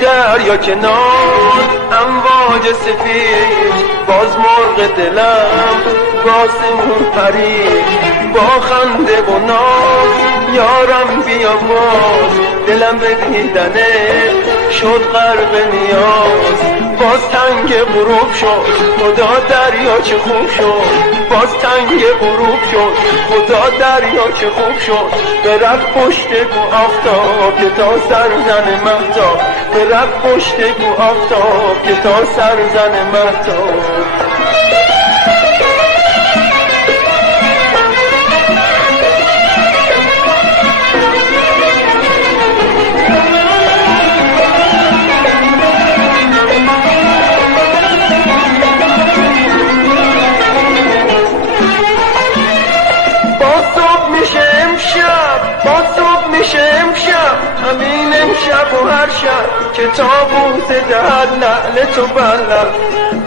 دریا کنار امواج سفید، باز مرغ دلم باسمون پرید، با خنده و ناز یارم بیا باز، دلم به دیدنه شد غرق نیاز. باز تنگ غروب شد خدا دریا چه خوب شد، باز تنگ غروب شد خدا دریا چه خوب شد. برفت پشت کو آفتاب که تا سر زن مهتاب، برفت پشت کو آفتاب که تا سر زن مهتاب. همین امشب و هر شب که تابوت دهد لعل تو بلد.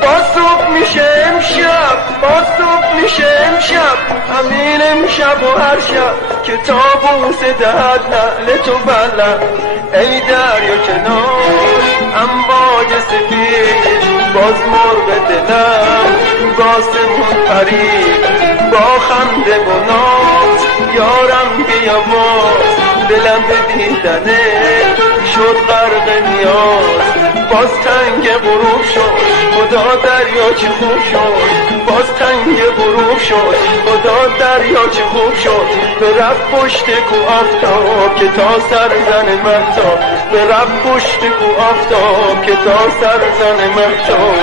باز صبح میشه امشب، باز صبح میشه امشب، همین امشب و هر شب که تابوت دهد لعل تو بلد. ای دریا کنار امواج سفید، باز مرغ دلم باسمون پرید، با خنده و ناز یارم بیا باز، دلم به دیدنه شد غرق نیاز. باز تنگ غروب شد خدا دریا چه خوب شد، باز تنگ غروب شد خدا دریا چه خوب شد. برفت پشت کو آفتاب که تا سر زن مهتاب، برفت پشت کو آفتاب که تا سر زن مهتاب.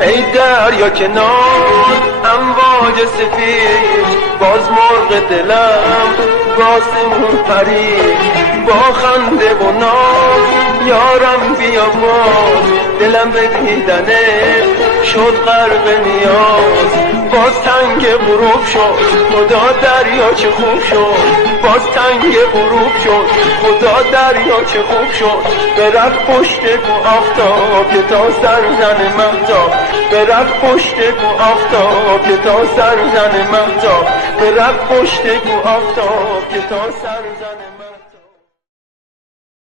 ای دریا کنار امواج سفید، باز مرغ دلم باسمون پرید، با خنده و ناز یارم بیا باز، دلم به دیدنه شد غرق نیاز. باز تنگ غروب شد خدا دریا چه خوب شد، باز تنگ غروب شد خدا دریا چه خوب شد. برفت پشت کو آفتاب که تا سر زن مهتاب، برفت پشت کو آفتاب که تا سر زن مهتاب، برفت پشت کو آفتاب که تا سر زن مهتاب.